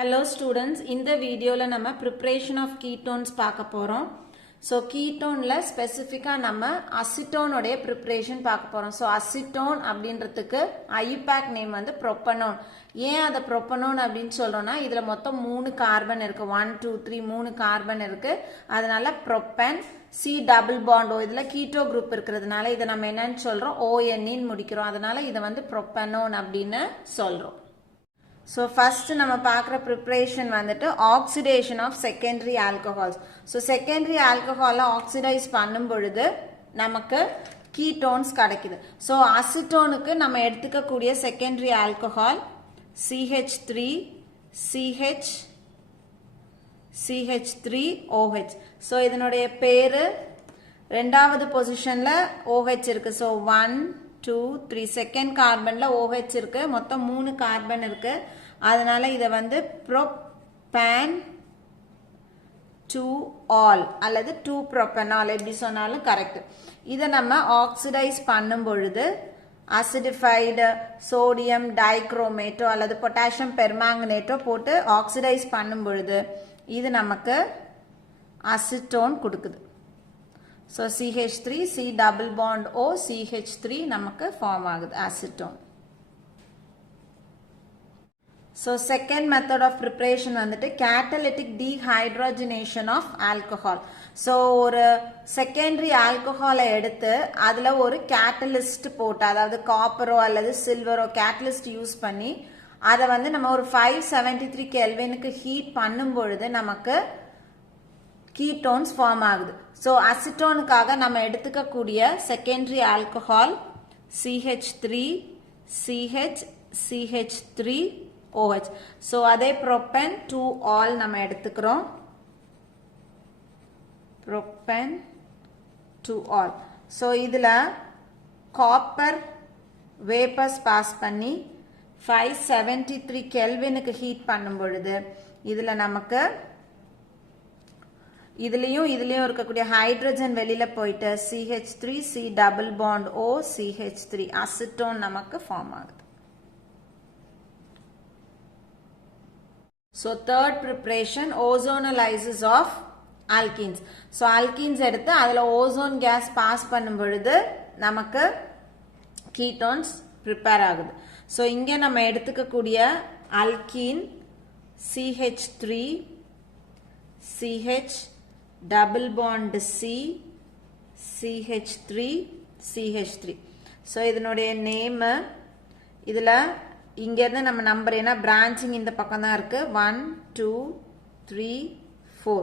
Hello students, in the video la nama preparation of ketones paaka porom. So ketone la specific nama acetone ode preparation paaka porom. So acetone அப்படின்றதுக்கு IUPAC name வந்து propanone. ஏன் அத propanone அப்படினு சொல்றோம்னா இதுல மொத்தம் 3 carbon இருக்கு. 1 2 3 3 carbon இருக்கு. அதனால propan C double bond O இதுல keto group இருக்குறதுனால இத நம்ம என்னன்னு சொல்றோம் ON ன்னு முடிக்கிறோம். அதனால இத வந்து propanone அப்படினு சொல்றோம். So first நம்ம பார்க்குற preparation வந்துட்டு oxidation of secondary alcohols. So secondary alcohol oxidize பண்ணும் பொழுது நமக்கு ketones கிடைக்குது. So acetone நம்ம எடுத்துக்க கூடிய secondary alcohol CH3 CH CH3OH. So இதனுடைய பேரு ரெண்டாவது பொசிஷன்ல OH இருக்கு. So 1 2 3 செகண்ட் கார்பன்ல OH இருக்கு. மொத்தம் 3 கார்பன் இருக்கு. அதனால இத வந்து propan 2-ol அல்லது 2-propanol எப்படி சொன்னாலும் கரெக்ட். இத நம்ம ஆக்சிடைஸ் பண்ணும் பொழுது acidified sodium dichromate அல்லது potassium permanganate போட்டு ஆக்சிடைஸ் பண்ணும் பொழுது இது நமக்கு acetone கொடுக்குது. So CH3 C double bond O CH3 நமக்கு form ஆகுது acetone. So second method of preparation வந்துட்டு catalytic dehydrogenation of alcohol. So ஒரு secondary alcohol எடுத்து அதுல ஒரு catalyst போட்டு அதாவது காப்பரோ அல்லது சில்வரோ catalyst யூஸ் பண்ணி அதை வந்து நம்ம ஒரு 573 கெல்வினுக்கு ஹீட் பண்ணும் பொழுது நமக்கு ketones form ஆகுது. So acetoneக்காக நம்ம எடுத்துக்க கூடிய secondary alcohol CH3 CH CH3OH. So அதே propan 2-ol நம்ம எடுத்துக்கிறோம். propan 2-ol. So இதுல copper vapors pass பண்ணி 573 கெல்வினுக்கு ஹீட் பண்ணும் பொழுது இதுல நமக்கு இதுலயும் இருக்கக்கூடிய ஹைட்ரஜன் வெளியில போயிட்டு CH3 C double bond O CH3 acetone நமக்கு ஃபார்ம் ஆகுது. So third preparation ozonolysis of alkenes. So alkenes எடுத்து அதுல ஓசோன் கேஸ் பாஸ் பண்ணும் பொழுது நமக்கு ketones prepare ஆகுது. So இங்க நம்ம எடுத்துக்க கூடிய alkene CH3 CH double bond C CH3 CH3. So இதனுடைய நேம் இதுல இங்க இருந்து நம்ம நம்பர் ஏனா பிரான்ச்சிங் இந்த பக்கம் தான் இருக்கு 1 2 3 4.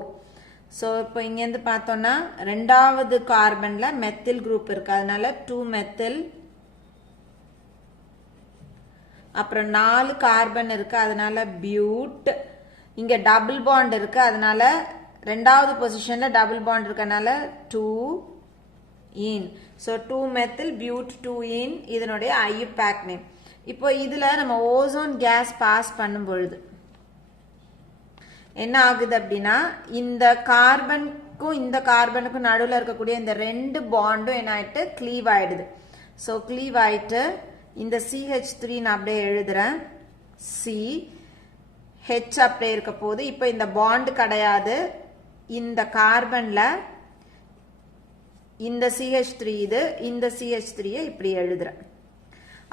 So இப்போ இங்க இருந்து பார்த்தோம்னா இரண்டாவது கார்பன்ல மெத்தில் குரூப் இருக்கு. அதனால 2 மெத்தில் அப்புறம் 4 கார்பன் இருக்கு. அதனால பியூட். இங்க டபுள் பாண்ட் இருக்கு. அதனால ரெண்டாவது பொசிஷன்ல டபுள் பாண்ட் இருக்கனால 2-ene. So 2 methyl but 2-ene இதனுடைய IUPAC நேம். இப்போ இதுல நம்ம ஓசோன் கேஸ் பாஸ் பண்ணும் பொழுது என்ன ஆகுது அப்படின்னா இந்த கார்பனுக்கும் இந்த கார்பனுக்கும் நடுவில் இருக்கக்கூடிய இந்த ரெண்டு பாண்டும் என்ன ஆயிட்டு க்ளீவ் ஆயிடுது. ஸோ க்ளீவ் ஆயிட்டு இந்த CH3 நான் அப்படியே எழுதுறேன். C H அப்படியே இருக்க போது இப்போ இந்த பாண்ட் கிடையாது. இந்த கார்பன்ல இந்த CH3 இது இந்த CH3 இப்படி எழுதுறேன்.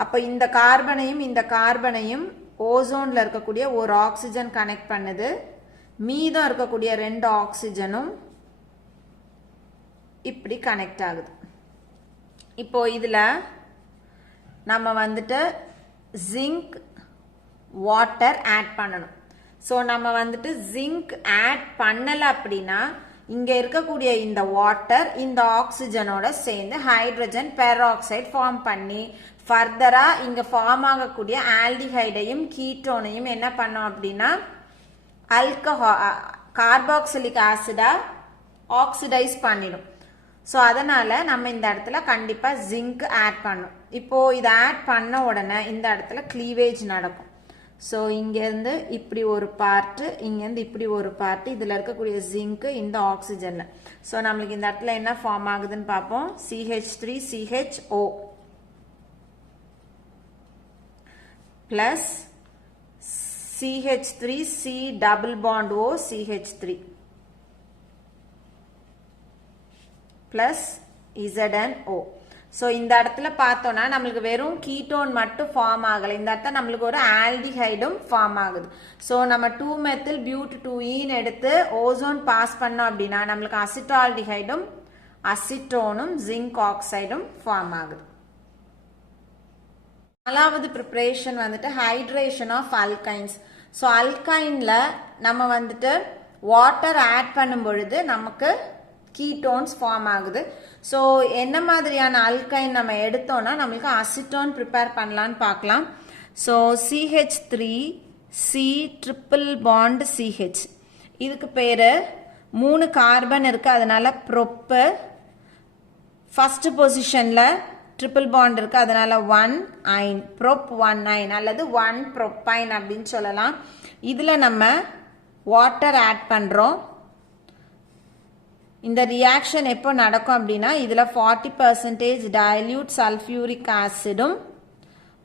அப்ப இந்த கார்பனையும் ஓசோன்ல இருக்கக்கூடிய ஒரு ஆக்சிஜன் கனெக்ட் பண்ணுது. மீதம் இருக்கக்கூடிய ரெண்டு ஆக்சிஜனும் இப்படி கனெக்ட் ஆகுது. இப்போ இதுல நம்ம வந்துட்டு ஜிங்க் வாட்டர் ஆட் பண்ணணும். ஸோ நம்ம வந்துட்டு ஜிங்க் ஆட் பண்ணலை அப்படின்னா இங்க இருக்கக்கூடிய இந்த வாட்டர் இந்த ஆக்சிஜனோட சேர்ந்து ஹைட்ரஜன் பெராக்சைடு ஃபார்ம் பண்ணி ஃபர்தரா இங்க ஃபார்ம் ஆகக்கூடிய ஆல்டிஹைடையும் கீட்டோனையும் என்ன பண்ணோம் அப்படின்னா கார்பாக்சிலிக் ஆசிடா ஆக்சிடைஸ் பண்ணிடும். ஸோ அதனால நம்ம இந்த இடத்துல கண்டிப்பா ஜிங்க் ஆட் பண்ணும். இப்போ இதை ஆட் பண்ண உடனே இந்த இடத்துல கிளீவேஜ் நடக்கும். ஸோ இங்கேருந்து இப்படி ஒரு பார்ட்டு இங்கேருந்து இப்படி ஒரு பார்ட்டு இதில் இருக்கக்கூடிய ஜிங்க் இந்த ஆக்சிஜனில். ஸோ நம்மளுக்கு இந்த இடத்துல என்ன ஃபார்ம் ஆகுதுன்னு பார்ப்போம். CH3 CHO plus CH3 C double bond O CH3 plus ZnO. So இந்த இடத்துல பார்த்தோன்னா நம்மளுக்கு வெறும் கீட்டோன் மட்டும் ஃபார்ம் ஆகலை. இந்த இடத்துல நம்மளுக்கு ஒரு ஆல்டிஹைடும் ஃபார்ம் ஆகுது. ஸோ நம்ம 2-methyl but 2ene எடுத்து ஓசோன் பாஸ் பண்ணோம் அப்படின்னா நம்மளுக்கு அசிட்டால்டிஹைடும் அசிட்டோனும் ஜிங்க் ஆக்சைடும் ஃபார்ம் ஆகுது. நாலாவது ப்ரிப்பரேஷன் வந்துட்டு ஹைட்ரேஷன் ஆஃப் அல்கைன்ஸ். ஸோ அல்கைனில் நம்ம வந்துட்டு வாட்டர் ஆட் பண்ணும் பொழுது நமக்கு கீட்டோன்ஸ் ஃபார்ம் ஆகுது. ஸோ என்ன மாதிரியான அல்கைன் நம்ம எடுத்தோம்னா நம்மளுக்கு அசிட்டோன் ப்ரிப்பேர் பண்ணலான்னு பார்க்கலாம். So CH3 C triple bond CH, இதுக்கு பேர் 3 கார்பன் இருக்கு, அதனால ப்ரொப்பு. ஃபர்ஸ்ட் பொசிஷனில் ட்ரிபிள் பாண்ட் இருக்கு, அதனால 1-ine ப்ரொப் 1-ine அல்லது 1 ப்ரொப்பைன் அப்படின்னு சொல்லலாம். இதில் நம்ம வாட்டர் ஆட் பண்ணுறோம். இந்த ரியாக்ஷன் எப்போ நடக்கும் அப்படின்னா இதில் 40% டைல்யூட் சல்ஃபியூரிக் ஆசிடும்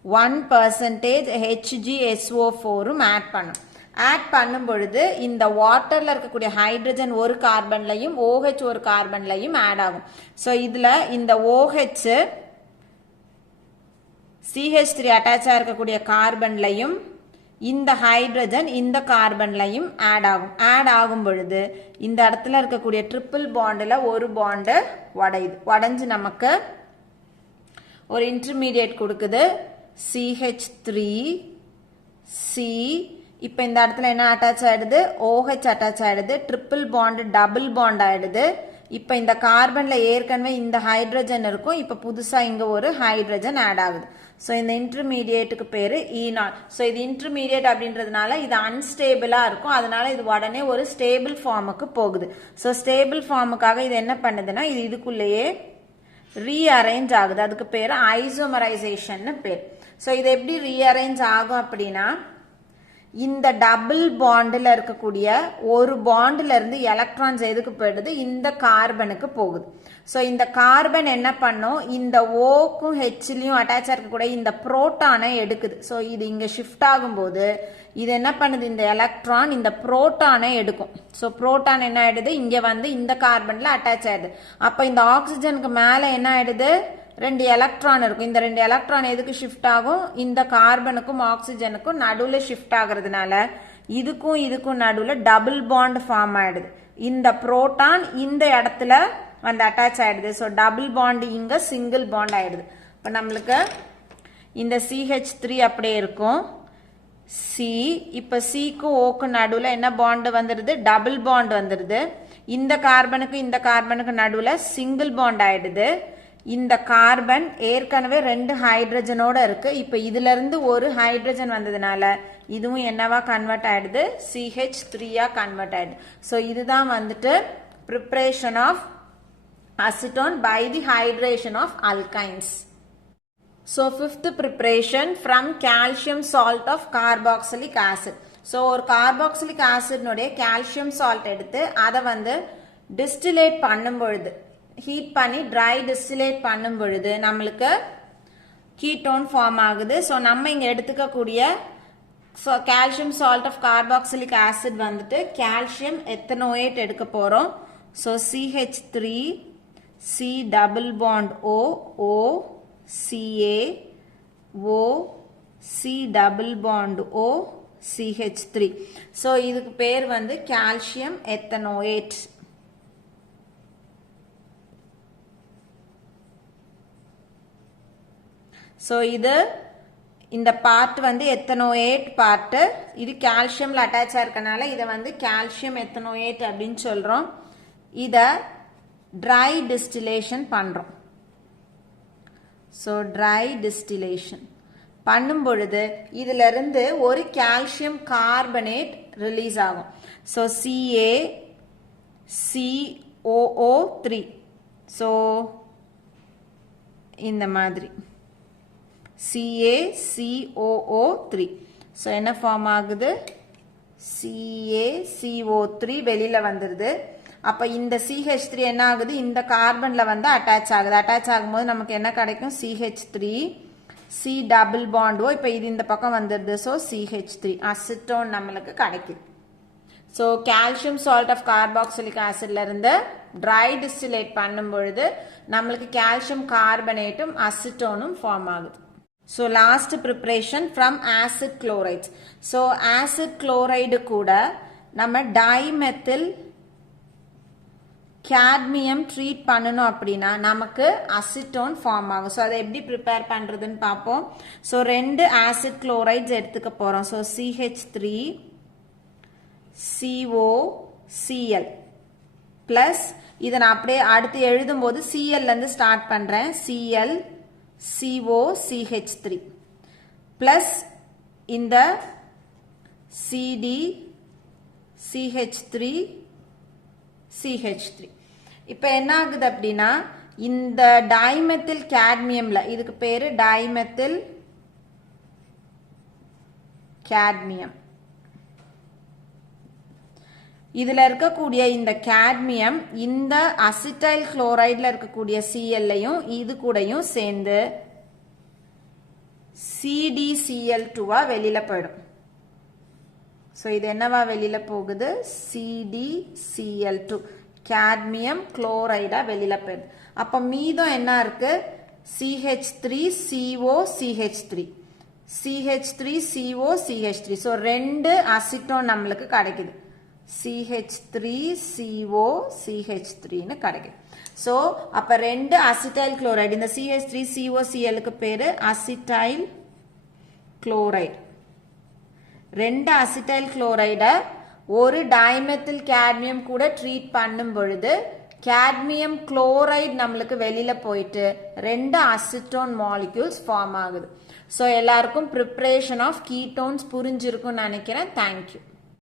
1% HgSO4ம் ஆட் பண்ணும். ஆட் பண்ணும் பொழுது இந்த வாட்டரில் இருக்கக்கூடிய ஹைட்ரஜன் ஒரு கார்பன்லையும் OH ஒரு கார்பன்லையும் ஆட் ஆகும். ஸோ இதில் இந்த OH CH3 அட்டாச்சாக இருக்கக்கூடிய கார்பன்லையும் இந்த ஹைட்ரஜன் இந்த கார்பன்லையும் ஆட் ஆகும். ஆட் ஆகும் பொழுது இந்த இடத்துல இருக்கக்கூடிய ட்ரிபிள் பாண்டில் ஒரு பாண்டு உடைஞ்சு நமக்கு ஒரு இன்டர்மீடியேட் கொடுக்குது CH3 C. இப்போ இந்த இடத்துல என்ன அட்டாச் ஆயிடுது, OH அட்டாச் ஆயிடுது, ட்ரிபிள் பாண்டு டபுள் பாண்ட் ஆயிடுது. இப்போ இந்த கார்பனில் ஏற்கனவே இந்த ஹைட்ரஜன் இருக்கும், இப்போ புதுசாக இங்கே ஒரு ஹைட்ரஜன் ஆட் ஆகுது. ஸோ இந்த இன்டர்மீடியேட்டுக்கு பேர் E0. ஸோ இது இன்டர்மீடியேட் அப்படின்றதுனால இது அன்ஸ்டேபிளாக இருக்கும், அதனால இது உடனே ஒரு ஸ்டேபிள் ஃபார்முக்கு போகுது. ஸோ ஸ்டேபிள் ஃபார்முக்காக இது என்ன பண்ணுதுன்னா இது இதுக்குள்ளேயே ரீஅரேஞ்ச் ஆகுது. அதுக்கு பேர் ஐசோமரைசேஷன் பேர். ஸோ இது எப்படி ரீஅரேஞ்ச் ஆகும் அப்படின்னா இந்த டபுள் பாண்டில் இருக்கக்கூடிய ஒரு பாண்டில் இருந்து எலக்ட்ரான்ஸ் எதுக்கு போயிடுது, இந்த கார்பனுக்கு போகுது. ஸோ இந்த கார்பன் என்ன பண்ணும், இந்த ஓக்கும் ஹெச்லையும் அட்டாச் இருக்கக்கூடிய இந்த புரோட்டானை எடுக்குது. ஸோ இது இங்கே ஷிஃப்ட் ஆகும்போது இது என்ன பண்ணுது, இந்த எலக்ட்ரான் இந்த புரோட்டானை எடுக்கும். ஸோ புரோட்டான் என்ன ஆயிடுது, இங்கே வந்து இந்த கார்பனில் அட்டாச் ஆயிடுது. அப்போ இந்த ஆக்சிஜனுக்கு மேலே என்ன ஆயிடுது, 2 எலக்ட்ரான் இருக்கும். இந்த 2 எலக்ட்ரான் எதுக்கு ஷிஃப்ட் ஆகும், இந்த கார்பனுக்கும் ஆக்சிஜனுக்கும் நடுவில் ஷிஃப்ட் ஆகுறதுனால இதுக்கும் நடுவில் டபுள் பாண்ட் ஃபார்ம் ஆயிடுது. இந்த புரோட்டான் இந்த இடத்துல வந்து அட்டாச் ஆயிடுது. ஸோ டபுள் பாண்ட் இங்க சிங்கிள் பாண்ட் ஆயிடுது. இப்போ நம்மளுக்கு இந்த CH3 அப்படியே இருக்கும் C. இப்போ Cக்கும் Oக்கும் நடுவில் என்ன பாண்ட் வந்துடுது, டபுள் பாண்ட் வந்துடுது. இந்த கார்பனுக்கு நடுவில் சிங்கிள் பாண்ட் ஆயிடுது. இந்த கார்பன் ஏற்கனவே 2 ஹைட்ரஜனோட இருக்கு. இப்போ இதுல இருந்து ஒரு ஹைட்ரஜன் வந்ததுனால இதுவும் என்னவா கன்வெர்ட் ஆயிடுது, CH3 கன்வெர்ட் ஆயிடுது. ஸோ இதுதான் வந்துட்டு preparation of acetone by the hydration of alkynes. So fifth preparation from calcium salt of carboxylic acid. So ஒரு carboxylic acid நோடைய calcium salt எடுத்து அதை வந்து distillate பண்ணும் பொழுது, ஹீட் பண்ணி ட்ரை டிஸ்டிலேட் பண்ணும் பொழுது நம்மளுக்கு கீட்டோன் ஃபார்ம் ஆகுது. ஸோ நம்ம இங்கே எடுத்துக்கக்கூடிய calcium salt of carboxylic acid வந்துட்டு கால்சியம் எத்தனோயேட் எடுக்க போகிறோம். So CH3 C double bond O O Ca O C double bond O CH3. So இதுக்கு பேர் வந்து கால்சியம் எத்தனோயேட். ஸோ இது இந்த பார்ட் வந்து எத்தனோயேட் பார்ட்டு, இது கால்சியமில் அட்டாச் ஆயிருக்கனால இதை வந்து கால்சியம் எத்தனோயேட் அப்படின்னு சொல்கிறோம். இதை ட்ரை டிஸ்டிலேஷன் பண்ணுறோம். ஸோ ட்ரை டிஸ்டிலேஷன் பண்ணும் பொழுது இதிலிருந்து ஒரு கால்சியம் கார்பனேட் ரிலீஸ் ஆகும். So CaCOO3. ஸோ இந்த மாதிரி CaCOO3. ஸோ என்ன ஃபார்ம் ஆகுது, CaCO3 வெளியில் வந்துடுது. அப்போ இந்த CH3 என்ன ஆகுது, இந்த கார்பனில் வந்து அட்டாச் ஆகுது. அட்டாச் ஆகும்போது நமக்கு என்ன கிடைக்கும், CH3 C double bond O இப்போ இது இந்த பக்கம் வந்துடுது ஸோ CH3 அசிட்டோன் நம்மளுக்கு கிடைக்குது so calcium salt of carboxylic ஆசிட்ல இருந்து ட்ரை டிஸ்டிலேட் பண்ணும் பொழுது நம்மளுக்கு கால்சியம் கார்பனேட்டும் அசிட்டோனும் ஃபார்ம் ஆகுது so last preparation from acid chlorides so acid chloride கூட நம்ம டைமெத்தில் கேட்மியம் ட்ரீட் பண்ணணும் அப்படின்னா நமக்கு அசிட்டோன் ஃபார்ம் ஆகும் ஸோ அதை எப்படி ப்ரிப்பேர் பண்ணுறதுன்னு பார்ப்போம் ஸோ 2 ஆசிட் குளோரைட்ஸ் எடுத்துக்க போகிறோம் ஸோ CH3 COCl ப்ளஸ் இதை நான் அப்படியே அடுத்து எழுதும்போது CLலேருந்து ஸ்டார்ட் பண்ணுறேன் Cl COCH3 ப்ளஸ் இந்த CD CH3 CH3 இப்போ என்ன ஆகுது அப்படின்னா இந்த டைமெத்தில் கேட்மியம்ல இதுக்கு பேரு டைமெத்தில் கேட்மியம் இதுல இருக்கக்கூடிய இந்த கேட்மியம் இந்த அசிட்டைல் குளோரைட்ல இருக்கக்கூடிய Clலையும் இது கூடயும் சேர்ந்து CdCl2 வெளியில போயிடும் ஸோ இது என்னவா வெளியில போகுது CdCl2 கேட்மியம் குளோரைடா வெளியில போயிடுது அப்ப மீதம் என்ன இருக்கு CH3COCH3 CH3COCH3 ஸோ 2 அசிட்டோன் நம்மளுக்கு கிடைக்குது CH3COCH3ன்னு கிடைக்குது ஸோ அப்ப 2 அசிட்டைல் குளோரைடு இந்த CH3COClக்கு பேரு அசிட்டைல் குளோரைடு 2 அசிட்டைல் குளோரைட ஒரு டைமெத்தில் கேட்மியம் கூட ட்ரீட் பண்ணும் பொழுது கேட்மியம் குளோரைடு நம்மளுக்கு வெளியில போயிட்டு 2 அசிட்டோன் மாலிக்யூல்ஸ் ஃபார்ம் ஆகுது ஸோ எல்லாருக்கும் ப்ரிப்ரேஷன் ஆஃப் கீட்டோன்ஸ் புரிஞ்சிருக்கும்னு நினைக்கிறேன் தேங்க்யூ